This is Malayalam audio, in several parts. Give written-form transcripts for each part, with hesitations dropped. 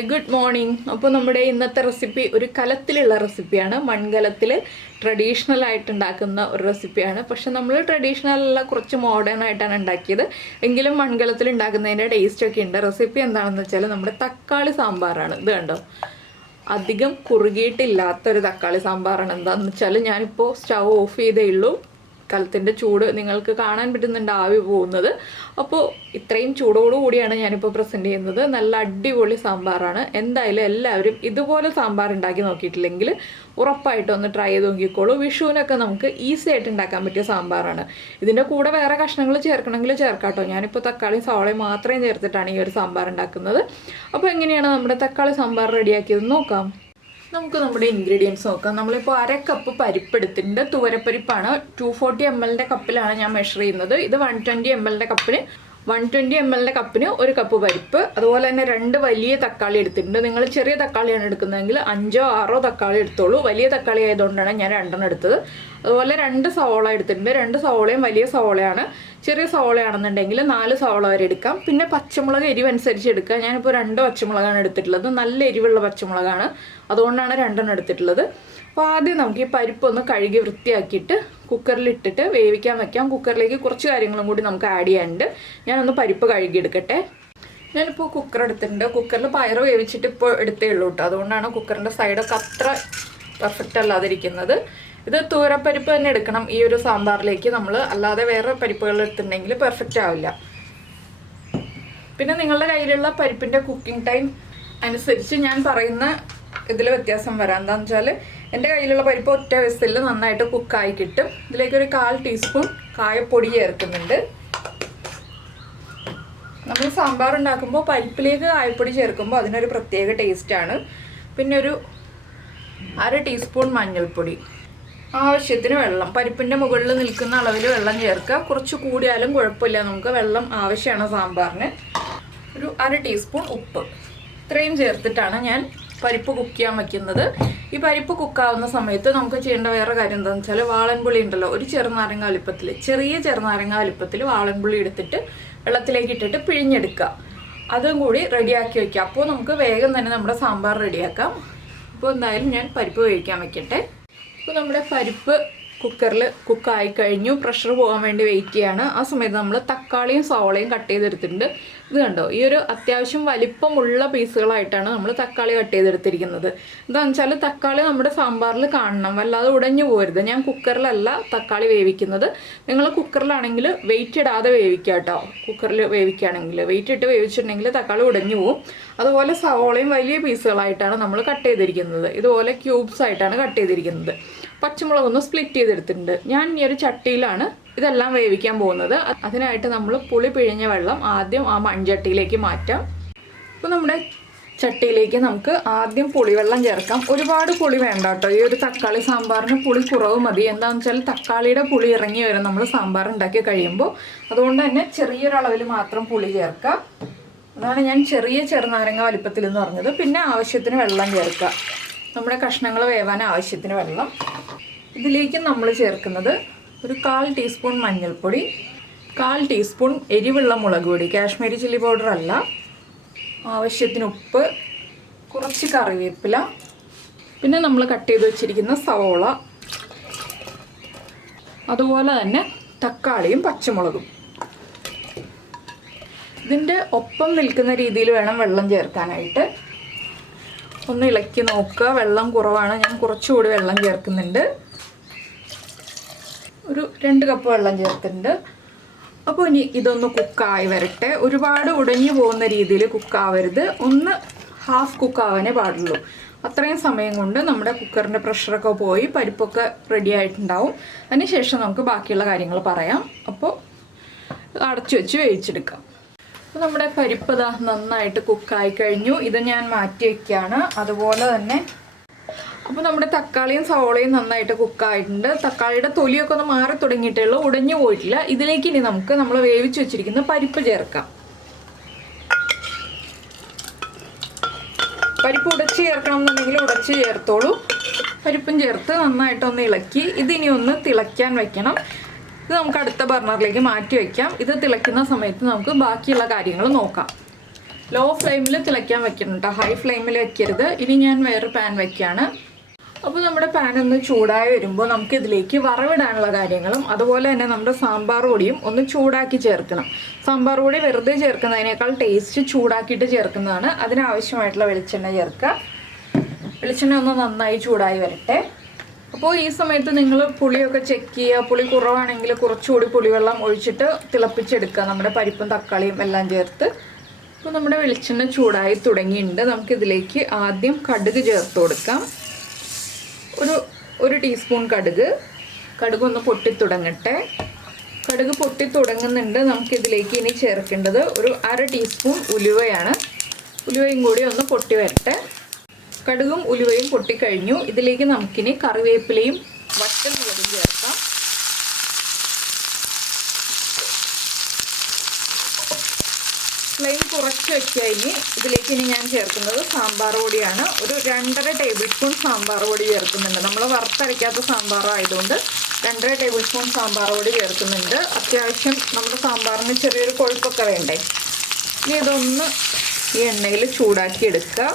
Hi good morning. അപ്പോൾ നമ്മുടെ ഇന്നത്തെ റെസിപ്പി ഒരു കലത്തിലുള്ള റെസിപ്പിയാണ്. മൺകലത്തിൽ ട്രഡീഷണൽ ആയിട്ട് ഉണ്ടാക്കുന്ന ഒരു റെസിപ്പിയാണ്. പക്ഷെ നമ്മൾ ട്രഡീഷണൽ അല്ല, കുറച്ച് മോഡേൺ ആയിട്ടാണ് ഉണ്ടാക്കിയത്. എങ്കിലും മൺകലത്തിൽ ഉണ്ടാക്കുന്നതിൻ്റെ ടേസ്റ്റൊക്കെ ഉണ്ട്. റെസിപ്പി എന്താണെന്ന് വെച്ചാൽ നമ്മുടെ തക്കാളി സാമ്പാറാണ്. ഇത് കണ്ടോ, അധികം കുറുകിയിട്ടില്ലാത്തൊരു തക്കാളി സാമ്പാറാണ്. എന്താണെന്ന് വെച്ചാൽ ഞാനിപ്പോൾ സ്റ്റൗ ഓഫ് ചെയ്തേ ഉള്ളൂ. കലത്തിൻ്റെ ചൂട് നിങ്ങൾക്ക് കാണാൻ പറ്റുന്നുണ്ട്, ആവി പോകുന്നത്. അപ്പോൾ ഇത്രയും ചൂടോടുകൂടിയാണ് ഞാനിപ്പോൾ പ്രസൻറ്റ് ചെയ്യുന്നത്. നല്ല അടിപൊളി സാമ്പാറാണ്. എന്തായാലും എല്ലാവരും ഇതുപോലെ സാമ്പാർ ഉണ്ടാക്കി നോക്കിയിട്ടില്ലെങ്കിൽ ഉറപ്പായിട്ടും ഒന്ന് ട്രൈ ചെയ്ത് നോക്കിക്കോളൂ. വിഷുവിനൊക്കെ നമുക്ക് ഈസി ആയിട്ട് ഉണ്ടാക്കാൻ പറ്റിയ സാമ്പാറാണ്. ഇതിൻ്റെ കൂടെ വേറെ കഷ്ണങ്ങൾ ചേർക്കണമെങ്കിൽ ചേർക്കാട്ടോ. ഞാനിപ്പോൾ തക്കാളിയും സവാളയും മാത്രമേ ചേർത്തിട്ടാണ് ഈ ഒരു സാമ്പാർ ഉണ്ടാക്കുന്നത്. അപ്പോൾ എങ്ങനെയാണ് നമ്മുടെ തക്കാളി സാമ്പാർ റെഡിയാക്കിയത് നോക്കാം. നമുക്ക് നമ്മുടെ ഇൻഗ്രീഡിയൻസ് നോക്കാം. നമ്മളിപ്പോൾ 1/2 കപ്പ് പരിപ്പ് എടുത്തിട്ടുണ്ട്. തുവരപ്പരിപ്പാണ്. 240 ml കപ്പിലാണ് ഞാൻ മെഷർ ചെയ്യുന്നത്. ഇത് 120 ml കപ്പിന് 1 കപ്പ് പരിപ്പ്. അതുപോലെ തന്നെ 2 വലിയ തക്കാളി എടുത്തിട്ടുണ്ട്. നിങ്ങൾ ചെറിയ തക്കാളിയാണ് എടുക്കുന്നതെങ്കിൽ 5 or 6 തക്കാളി എടുത്തോളൂ. വലിയ തക്കാളി ആയതുകൊണ്ടാണ് ഞാൻ 2 എടുത്തത്. അതുപോലെ 2 സവോള എടുത്തിട്ടുണ്ട്. 2 സവോളയും വലിയ സവോളയാണ്. ചെറിയ സവോളയാണെന്നുണ്ടെങ്കിൽ 4 സവോള വരെ എടുക്കാം. പിന്നെ പച്ചമുളക് എരിവനുസരിച്ച് എടുക്കുക. ഞാനിപ്പോൾ 2 പച്ചമുളകാണ് എടുത്തിട്ടുള്ളത്. നല്ല എരിവുള്ള പച്ചമുളകാണ്, അതുകൊണ്ടാണ് 2 എടുത്തിട്ടുള്ളത്. അപ്പോൾ ആദ്യം നമുക്ക് ഈ പരിപ്പൊന്ന് കഴുകി വൃത്തിയാക്കിയിട്ട് കുക്കറിലിട്ടിട്ട് വേവിക്കാൻ വയ്ക്കാം. കുക്കറിലേക്ക് കുറച്ച് കാര്യങ്ങളും കൂടി നമുക്ക് ആഡ് ചെയ്യാനുണ്ട്. ഞാനൊന്ന് പരിപ്പ് കഴുകിയെടുക്കട്ടെ. ഞാനിപ്പോൾ കുക്കർ എടുത്തിട്ടുണ്ട്. കുക്കറിൽ പയർ വേവിച്ചിട്ട് ഇപ്പോൾ എടുത്തേ ഉള്ളൂ കേട്ടോ. അതുകൊണ്ടാണ് കുക്കറിൻ്റെ സൈഡൊക്കെ അത്ര പെർഫെക്റ്റ് അല്ലാതിരിക്കുന്നത്. ഇത് തൂരപ്പരിപ്പ് തന്നെ എടുക്കണം ഈ ഒരു സാമ്പാറിലേക്ക്. നമ്മൾ അല്ലാതെ വേറെ പരിപ്പുകൾ എടുത്തിട്ടുണ്ടെങ്കിൽ പെർഫെക്റ്റ് ആവില്ല. പിന്നെ നിങ്ങളുടെ കയ്യിലുള്ള പരിപ്പിൻ്റെ കുക്കിംഗ് ടൈം അനുസരിച്ച് ഞാൻ പറയുന്ന ഇതിൽ വ്യത്യാസം വരാം. എന്താണെന്ന് വെച്ചാൽ എൻ്റെ കയ്യിലുള്ള പരിപ്പ് ഒറ്റ വിസിലിൽ നന്നായിട്ട് കുക്കായി കിട്ടും. ഇതിലേക്ക് ഒരു 1/4 ടീസ്പൂൺ കായപ്പൊടി ചേർക്കുന്നുണ്ട്. നമ്മൾ സാമ്പാർ ഉണ്ടാക്കുമ്പോൾ പരിപ്പിലേക്ക് കായപ്പൊടി ചേർക്കുമ്പോൾ അതിനൊരു പ്രത്യേക ടേസ്റ്റാണ്. പിന്നെ ഒരു 1/2 ടീസ്പൂൺ മഞ്ഞൾപ്പൊടി. ആവശ്യത്തിന് വെള്ളം, പരിപ്പിൻ്റെ മുകളിൽ നിൽക്കുന്ന അളവിൽ വെള്ളം ചേർക്കുക. കുറച്ച് കൂടിയാലും കുഴപ്പമില്ല, നമുക്ക് വെള്ളം ആവശ്യമാണ് സാമ്പാറിന്. ഒരു 1/2 ടീസ്പൂൺ ഉപ്പ്. ഇത്രയും ചേർത്തിട്ടാണ് ഞാൻ പരിപ്പ് കുക്ക് ചെയ്യാൻ വയ്ക്കുന്നത്. ഈ പരിപ്പ് കുക്കാവുന്ന സമയത്ത് നമുക്ക് ചെയ്യേണ്ട വേറെ കാര്യം എന്താണെന്ന് വെച്ചാൽ വാളൻപുളി ഉണ്ടല്ലോ, ഒരു ചെറുനാരങ്ങ വലിപ്പത്തിൽ, ചെറിയ ചെറുനാരങ്ങ വലിപ്പത്തിൽ വാളൻപുളി എടുത്തിട്ട് വെള്ളത്തിലേക്ക് ഇട്ടിട്ട് പിഴിഞ്ഞെടുക്കുക. അതും കൂടി റെഡിയാക്കി വയ്ക്കുക. അപ്പോൾ നമുക്ക് വേഗം തന്നെ നമ്മുടെ സാമ്പാർ റെഡിയാക്കാം. അപ്പോൾ എന്തായാലും ഞാൻ പരിപ്പ് വേവിക്കാൻ വയ്ക്കട്ടെ. അപ്പോൾ നമ്മുടെ പരിപ്പ് കുക്കറിൽ കുക്കായി കഴിഞ്ഞു. പ്രഷർ പോകാൻ വേണ്ടി വെയിറ്റ് ചെയ്യാണ്. ആ സമയത്ത് നമ്മൾ തക്കാളിയും സവോളയും കട്ട് ചെയ്തെടുത്തിട്ടുണ്ട്. ഇത് കണ്ടോ, ഈ ഒരു അത്യാവശ്യം വലിപ്പമുള്ള പീസുകളായിട്ടാണ് നമ്മൾ തക്കാളി കട്ട് ചെയ്തെടുത്തിരിക്കുന്നത്. എന്താണെന്ന് വെച്ചാൽ തക്കാളി നമ്മുടെ സാമ്പാറിൽ കാണണം, വല്ലാതെ ഉടഞ്ഞു പോരുത്. ഞാൻ കുക്കറിലല്ല തക്കാളി വേവിക്കുന്നത്. നിങ്ങൾ കുക്കറിലാണെങ്കിൽ വെയിറ്റ് ഇടാതെ വേവിക്കുക കേട്ടോ. കുക്കറിൽ വേവിക്കുകയാണെങ്കിൽ വെയിറ്റ് ഇട്ട് വേവിച്ചിട്ടുണ്ടെങ്കിൽ തക്കാളി ഉടഞ്ഞു പോവും. അതുപോലെ സവോളയും വലിയ പീസുകളായിട്ടാണ് നമ്മൾ കട്ട് ചെയ്തിരിക്കുന്നത്. ഇതുപോലെ ക്യൂബ്സ് ആയിട്ടാണ് കട്ട് ചെയ്തിരിക്കുന്നത്. പച്ചമുളകൊന്ന് സ്പ്ലിറ്റ് ചെയ്തെടുത്തിട്ടുണ്ട്. ഞാൻ ഈ ഒരു ചട്ടിയിലാണ് ഇതെല്ലാം വേവിക്കാൻ പോകുന്നത്. അതിനായിട്ട് നമ്മൾ പുളി പിഴിഞ്ഞ വെള്ളം ആദ്യം ആ മൺചട്ടിയിലേക്ക് മാറ്റാം. അപ്പോൾ നമ്മുടെ ചട്ടിയിലേക്ക് നമുക്ക് ആദ്യം പുളിവെള്ളം ചേർക്കാം. ഒരുപാട് പുളി വേണ്ട കേട്ടോ. ഈ ഒരു തക്കാളി സാമ്പാറിന് പുളി കുറവ് മതി. എന്താണെന്ന് വെച്ചാൽ തക്കാളിയുടെ പുളി ഇറങ്ങി വരും നമ്മൾ സാമ്പാർ ഉണ്ടാക്കി കഴിയുമ്പോൾ. അതുകൊണ്ട് തന്നെ ചെറിയൊരളവിൽ മാത്രം പുളി ചേർക്കാം. അതാണ് ഞാൻ ചെറിയ ചെറുനാരങ്ങ വലിപ്പത്തിൽ എന്ന് പറഞ്ഞത്. പിന്നെ ആവശ്യത്തിന് വെള്ളം ചേർക്കുക. നമ്മുടെ കഷ്ണങ്ങൾ വേവാൻ ആവശ്യത്തിന് വെള്ളം. ഇതിലേക്ക് നമ്മൾ ചേർക്കുന്നത് ഒരു 1/4 ടീസ്പൂൺ മഞ്ഞൾപ്പൊടി, 1/4 ടീസ്പൂൺ എരിവുള്ള മുളക് പൊടി, കാശ്മീരി ചില്ലി പൗഡർ അല്ല, ആവശ്യത്തിന് ഉപ്പ്, കുറച്ച് കറിവേപ്പില, പിന്നെ നമ്മൾ കട്ട് ചെയ്ത് വെച്ചിരിക്കുന്ന സവോള, അതുപോലെ തന്നെ തക്കാളിയും പച്ചമുളകും. ഇതിൻ്റെ ഒപ്പം നിൽക്കുന്ന രീതിയിൽ വേണം വെള്ളം ചേർക്കാനായിട്ട്. ഒന്ന് ഇളക്കി നോക്കുക. വെള്ളം കുറവാണ്, ഞാൻ കുറച്ചുകൂടി വെള്ളം ചേർക്കുന്നുണ്ട്. ഒരു 2 കപ്പ് വെള്ളം ചേർത്തിട്ടുണ്ട്. അപ്പോൾ ഇനി ഇതൊന്ന് കുക്കായി വരട്ടെ. ഒരുപാട് ഉടഞ്ഞു പോകുന്ന രീതിയിൽ കുക്കാവരുത്, ഒന്ന് ഹാഫ് കുക്കാവാനേ പാടുള്ളൂ. അത്രയും സമയം കൊണ്ട് നമ്മുടെ കുക്കറിൻ്റെ പ്രഷറൊക്കെ പോയി പരിപ്പൊക്കെ റെഡി ആയിട്ടുണ്ടാവും. അതിനുശേഷം നമുക്ക് ബാക്കിയുള്ള കാര്യങ്ങൾ പറയാം. അപ്പോൾ അടച്ചു വെച്ച് വേവിച്ചെടുക്കാം. അപ്പോൾ നമ്മുടെ പരിപ്പ് ഇതാ നന്നായിട്ട് കുക്കായി കഴിഞ്ഞു. ഇത് ഞാൻ മാറ്റി വയ്ക്കുകയാണ്. അതുപോലെ തന്നെ അപ്പോൾ നമ്മുടെ തക്കാളിയും സവോളയും നന്നായിട്ട് കുക്കായിട്ടുണ്ട്. തക്കാളിയുടെ തൊലിയൊക്കെ ഒന്ന് മാറി തുടങ്ങിയിട്ടേ ഉള്ളൂ, ഉടഞ്ഞു പോയിട്ടില്ല. ഇതിലേക്ക് ഇനി നമുക്ക് നമ്മൾ വേവിച്ച് വെച്ചിരിക്കുന്ന പരിപ്പ് ചേർക്കാം. പരിപ്പ് ഉടച്ച് ചേർക്കണം എന്നുണ്ടെങ്കിൽ ഉടച്ച് ചേർത്തോളൂ. പരിപ്പും ചേർത്ത് നന്നായിട്ടൊന്ന് ഇളക്കി ഇതിനി ഒന്ന് തിളയ്ക്കാൻ വയ്ക്കണം. ഇത് നമുക്ക് അടുത്ത ബർണറിലേക്ക് മാറ്റി വയ്ക്കാം. ഇത് തിളയ്ക്കുന്ന സമയത്ത് നമുക്ക് ബാക്കിയുള്ള കാര്യങ്ങൾ നോക്കാം. ലോ ഫ്ലെയിമിൽ തിളയ്ക്കാൻ വെക്കണം കേട്ടോ, ഹൈ ഫ്ലെയിമിൽ വെക്കരുത്. ഇനി ഞാൻ വേറെ പാൻ വയ്ക്കുകയാണ്. അപ്പോൾ നമ്മുടെ പാൻ ഒന്ന് ചൂടായി വരുമ്പോൾ നമുക്ക് ഇതിലേക്ക് വറവിടാനുള്ള കാര്യങ്ങളും അതുപോലെ തന്നെ നമ്മുടെ സാമ്പാർ പൊടിയും ഒന്ന് ചൂടാക്കി ചേർക്കണം. സാമ്പാർ പൊടി വെറുതെ ചേർക്കുന്നതിനേക്കാൾ ടേസ്റ്റ് ചൂടാക്കിയിട്ട് ചേർക്കുന്നതാണ്. അതിനാവശ്യമായിട്ടുള്ള വെളിച്ചെണ്ണ ചേർക്കുക. വെളിച്ചെണ്ണ ഒന്ന് നന്നായി ചൂടായി വരട്ടെ. അപ്പോൾ ഈ സമയത്ത് നിങ്ങൾ പുളിയൊക്കെ ചെക്ക് ചെയ്യുക. പുളി കുറവാണെങ്കിൽ കുറച്ചുകൂടി പുളിവെള്ളം ഒഴിച്ചിട്ട് തിളപ്പിച്ചെടുക്കുക, നമ്മുടെ പരിപ്പും തക്കാളിയും എല്ലാം ചേർത്ത്. അപ്പോൾ നമ്മുടെ വെളിച്ചെണ്ണ ചൂടായി തുടങ്ങിയിട്ടുണ്ട്. നമുക്കിതിലേക്ക് ആദ്യം കടുക് ചേർത്ത് കൊടുക്കാം. ഒരു ടീസ്പൂൺ കടുക് ഒന്ന് പൊട്ടിത്തുടങ്ങട്ടെ. കടുക് പൊട്ടിത്തുടങ്ങുന്നുണ്ട്. നമുക്കിതിലേക്ക് ഇനി ചേർക്കേണ്ടത് ഒരു 1/2 ടീസ്പൂൺ ഉലുവയാണ്. ഉലുവയും കൂടി ഒന്ന് പൊട്ടി വരട്ടെ. കടുകും ഉലുവയും പൊട്ടിക്കഴിഞ്ഞു. ഇതിലേക്ക് നമുക്കിനി കറിവേപ്പിലയും വറ്റൽ മുളകും ചേർക്കാം. ഫ്ലെയിം കുറച്ച് വെക്കുക. ഇതിലേക്ക് ഇനി ഞാൻ ചേർക്കുന്നത് സാമ്പാർ പൊടിയാണ്. ഒരു 2.5 ടേബിൾ സ്പൂൺ സാമ്പാർ പൊടി ചേർക്കുന്നുണ്ട്. നമ്മൾ വറുത്തരയ്ക്കാത്ത സാമ്പാർ ആയതുകൊണ്ട് 2.5 ടേബിൾ സ്പൂൺ സാമ്പാർ പൊടി ചേർക്കുന്നുണ്ട്. അത്യാവശ്യം നമ്മുടെ സാമ്പാറിന് ചെറിയൊരു കൊഴുപ്പൊക്കെ വേണ്ടേ. ഇനി ഇതൊന്ന് ഈ എണ്ണയിൽ ചൂടാക്കി എടുക്കുക.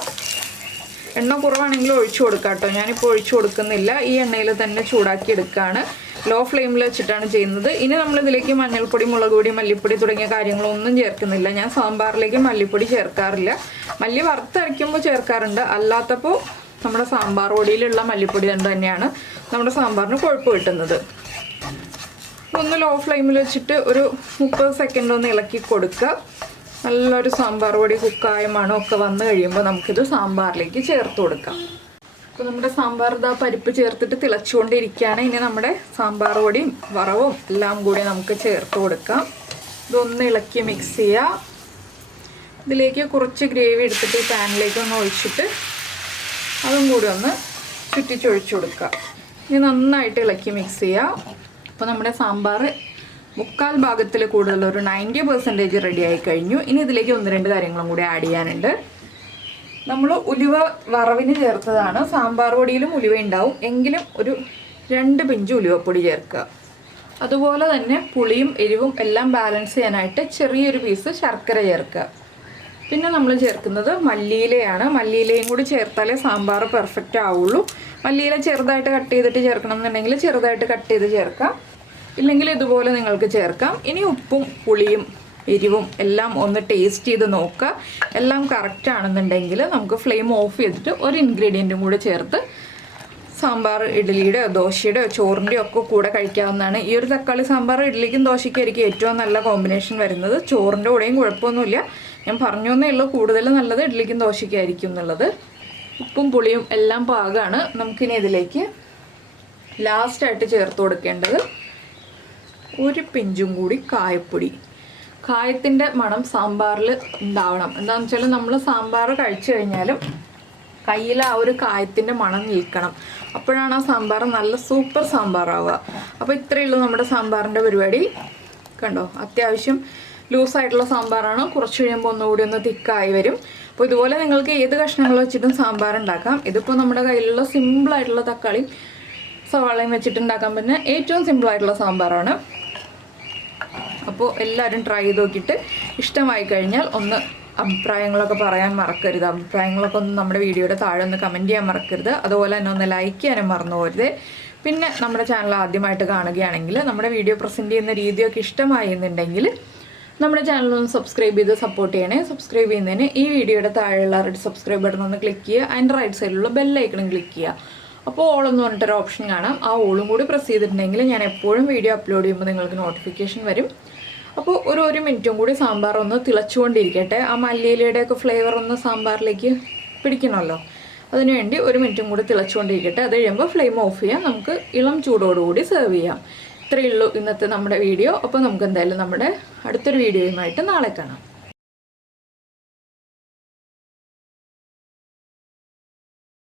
എണ്ണ കുറവാണെങ്കിൽ ഒഴിച്ചു കൊടുക്കാം കേട്ടോ. ഞാനിപ്പോൾ ഒഴിച്ചു കൊടുക്കുന്നില്ല. ഈ എണ്ണയിൽ തന്നെ ചൂടാക്കി എടുക്കുകയാണ്. ലോ ഫ്ലെയിമിൽ വെച്ചിട്ടാണ് ചെയ്യുന്നത്. ഇനി നമ്മളിതിലേക്ക് മഞ്ഞൾപ്പൊടി, മുളക് പൊടി, മല്ലിപ്പൊടി തുടങ്ങിയ കാര്യങ്ങളൊന്നും ചേർക്കുന്നില്ല. ഞാൻ സാമ്പാറിലേക്ക് മല്ലിപ്പൊടി ചേർക്കാറില്ല. മല്ലി വറുത്തരയ്ക്കുമ്പോൾ ചേർക്കാറുണ്ട്. അല്ലാത്തപ്പോൾ നമ്മുടെ സാമ്പാർ പൊടിയിലുള്ള മല്ലിപ്പൊടി തന്നെയാണ് നമ്മുടെ സാമ്പാറിന് കൊഴുപ്പ് കിട്ടുന്നത്. ഒന്ന് ലോ ഫ്ലെയിമിൽ വെച്ചിട്ട് ഒരു 30 സെക്കൻഡ് ഒന്ന് ഇളക്കി കൊടുക്കുക. നല്ലൊരു സാമ്പാർ പൊടി കുക്കായ മണമൊക്കെ വന്നു കഴിയുമ്പോൾ നമുക്കിത് സാമ്പാറിലേക്ക് ചേർത്ത് കൊടുക്കാം. അപ്പോൾ നമ്മുടെ സാമ്പാർ പരിപ്പ് ചേർത്തിട്ട് തിളച്ചുകൊണ്ടിരിക്കുകയാണ്. ഇനി നമ്മുടെ സാമ്പാർ പൊടിയും വറവും എല്ലാം കൂടി നമുക്ക് ചേർത്ത് കൊടുക്കാം. ഇതൊന്ന് ഇളക്കി മിക്സ് ചെയ്യുക. ഇതിലേക്ക് കുറച്ച് ഗ്രേവി എടുത്തിട്ട് ഈ പാനിലേക്ക് ഒന്ന് ഒഴിച്ചിട്ട് അതും കൂടി ഒന്ന് ചുറ്റിച്ചൊഴിച്ചു കൊടുക്കുക. ഇനി നന്നായിട്ട് ഇളക്കി മിക്സ് ചെയ്യുക. അപ്പോൾ നമ്മുടെ സാമ്പാർ 3/4 ഭാഗത്തിൽ കൂടുതൽ ഒരു 90% റെഡി ആയി കഴിഞ്ഞു. ഇനി ഇതിലേക്ക് 1-2 കാര്യങ്ങളും കൂടി ആഡ് ചെയ്യാനുണ്ട്. നമ്മൾ ഉലുവ വറവിന് ചേർത്തതാണ്. സാമ്പാർ പൊടിയിലും ഉലുവ ഉണ്ടാവും, എങ്കിലും ഒരു 2 പിഞ്ച് ഉലുവപ്പൊടി ചേർക്കുക. അതുപോലെ തന്നെ പുളിയും എരിവും എല്ലാം ബാലൻസ് ചെയ്യാനായിട്ട് ചെറിയൊരു പീസ് ശർക്കര ചേർക്കുക. പിന്നെ നമ്മൾ ചേർക്കുന്നത് മല്ലിയിലയാണ്. മല്ലിയിലയും കൂടി ചേർത്താലേ സാമ്പാർ പെർഫെക്റ്റ് ആവുള്ളൂ. മല്ലിയില ചെറുതായിട്ട് കട്ട് ചെയ്തിട്ട് ചേർക്കണം എന്നുണ്ടെങ്കിൽ ചെറുതായിട്ട് കട്ട് ചെയ്ത് ചേർക്കാം, ഇല്ലെങ്കിൽ ഇതുപോലെ നിങ്ങൾക്ക് ചേർക്കാം. ഇനി ഉപ്പും പുളിയും എരിവും എല്ലാം ഒന്ന് ടേസ്റ്റ് ചെയ്ത് നോക്കുക. എല്ലാം കറക്റ്റ് ആണെന്നുണ്ടെങ്കിൽ നമുക്ക് ഫ്ലെയിം ഓഫ് ചെയ്തിട്ട് ഒരു ഇൻഗ്രീഡിയൻറ്റും കൂടെ ചേർത്ത് സാമ്പാർ ഇഡ്ഡലിയുടെയോ ദോശയുടെയോ ചോറിൻ്റെയോ ഒക്കെ കൂടെ കഴിക്കാവുന്നതാണ്. ഈ ഒരു തക്കാളി സാമ്പാർ ഇഡ്ഡലിക്കും ദോശയ്ക്കായിരിക്കും ഏറ്റവും നല്ല കോമ്പിനേഷൻ വരുന്നത്. ചോറിൻ്റെ കൂടെയും കുഴപ്പമൊന്നുമില്ല. ഞാൻ പറഞ്ഞു എന്നേ ഉള്ളൂ, കൂടുതൽ നല്ലത് ഇഡ്ഡലിക്കും ദോശയ്ക്കായിരിക്കും എന്നുള്ളത്. ഉപ്പും പുളിയും എല്ലാം പാകമാണ്. നമുക്കിനി ഇതിലേക്ക് ലാസ്റ്റായിട്ട് ചേർത്ത് കൊടുക്കേണ്ടത് ഒരു പിഞ്ചും കൂടി കായപ്പൊടി. കായത്തിൻ്റെ മണം സാമ്പാറിൽ ഉണ്ടാവണം. എന്താണെന്ന് വെച്ചാൽ നമ്മൾ സാമ്പാർ കഴിച്ചു കഴിഞ്ഞാലും കയ്യിൽ ആ ഒരു കായത്തിൻ്റെ മണം നിൽക്കണം. അപ്പോഴാണ് ആ സാമ്പാർ നല്ല സൂപ്പർ സാമ്പാറാവുക. അപ്പോൾ ഇത്രയേ ഉള്ളൂ നമ്മുടെ സാമ്പാറിൻ്റെ പരിപാടി. കണ്ടോ, അത്യാവശ്യം ലൂസായിട്ടുള്ള സാമ്പാറാണ്. കുറച്ച് കഴിയുമ്പോൾ ഒന്നുകൂടി ഒന്ന് തിക്കായി വരും. അപ്പോൾ ഇതുപോലെ നിങ്ങൾക്ക് ഏത് കഷ്ണങ്ങൾ വെച്ചിട്ടും സാമ്പാർ ഉണ്ടാക്കാം. ഇതിപ്പോൾ നമ്മുടെ കയ്യിലുള്ള സിമ്പിളായിട്ടുള്ള തക്കാളിയും സവാളയും വെച്ചിട്ടുണ്ടാക്കാൻ പറ്റുന്ന ഏറ്റവും സിമ്പിളായിട്ടുള്ള സാമ്പാറാണ്. അപ്പോൾ എല്ലാവരും ട്രൈ ചെയ്ത് നോക്കിയിട്ട് ഇഷ്ടമായി കഴിഞ്ഞാൽ ഒന്ന് അഭിപ്രായങ്ങളൊക്കെ പറയാൻ മറക്കരുത്. അഭിപ്രായങ്ങളൊക്കെ ഒന്ന് നമ്മുടെ വീഡിയോയുടെ താഴെ ഒന്ന് കമൻറ്റ് ചെയ്യാൻ മറക്കരുത്. അതുപോലെ തന്നെ ഒന്ന് ലൈക്ക് ചെയ്യാനും മറന്നു പോകരുത്. പിന്നെ നമ്മുടെ ചാനൽ ആദ്യമായിട്ട് കാണുകയാണെങ്കിൽ നമ്മുടെ വീഡിയോ പ്രസൻറ്റ് ചെയ്യുന്ന രീതിയൊക്കെ ഇഷ്ടമായി എന്നുണ്ടെങ്കിൽ നമ്മുടെ ചാനലൊന്ന് സബ്സ്ക്രൈബ് ചെയ്ത് സപ്പോർട്ട് ചെയ്യണേ. സബ്സ്ക്രൈബ് ചെയ്യുന്നതിന് ഈ വീഡിയോയുടെ താഴെയുള്ള റെഡ് സബ്സ്ക്രൈബ് ബട്ടൺ ഒന്ന് ക്ലിക്ക് ചെയ്യുക. അതിൻ്റെ റൈറ്റ് സൈഡിലുള്ള ബെല്ലൈക്കണും ക്ലിക്ക് ചെയ്യുക. അപ്പോൾ ഓളെന്ന് പറഞ്ഞിട്ടൊരു ഓപ്ഷൻ കാണാം. ആ ഓളും കൂടി പ്രസ് ചെയ്തിട്ടുണ്ടെങ്കിൽ ഞാൻ എപ്പോഴും വീഡിയോ അപ്ലോഡ് ചെയ്യുമ്പോൾ നിങ്ങൾക്ക് നോട്ടിഫിക്കേഷൻ വരും. അപ്പോൾ ഒരു മിനിറ്റും കൂടി സാമ്പാർ ഒന്ന് തിളച്ചുകൊണ്ടിരിക്കട്ടെ. ആ മല്ലിയിലയുടെയൊക്കെ ഫ്ലേവർ ഒന്ന് സാമ്പാറിലേക്ക് പിടിക്കണമല്ലോ. അതിനുവേണ്ടി 1 മിനിറ്റും കൂടി തിളച്ചുകൊണ്ടിരിക്കട്ടെ. അത് കഴിയുമ്പോൾ ഫ്ലെയിം ഓഫ് ചെയ്യാം. നമുക്ക് ഇളം ചൂടോടുകൂടി സെർവ് ചെയ്യാം. ഇത്രയേ ഉള്ളൂ ഇന്നത്തെ നമ്മുടെ വീഡിയോ. അപ്പോൾ നമുക്ക് എന്തായാലും നമ്മുടെ അടുത്തൊരു വീഡിയോയുമായിട്ട് നാളെ കാണാം.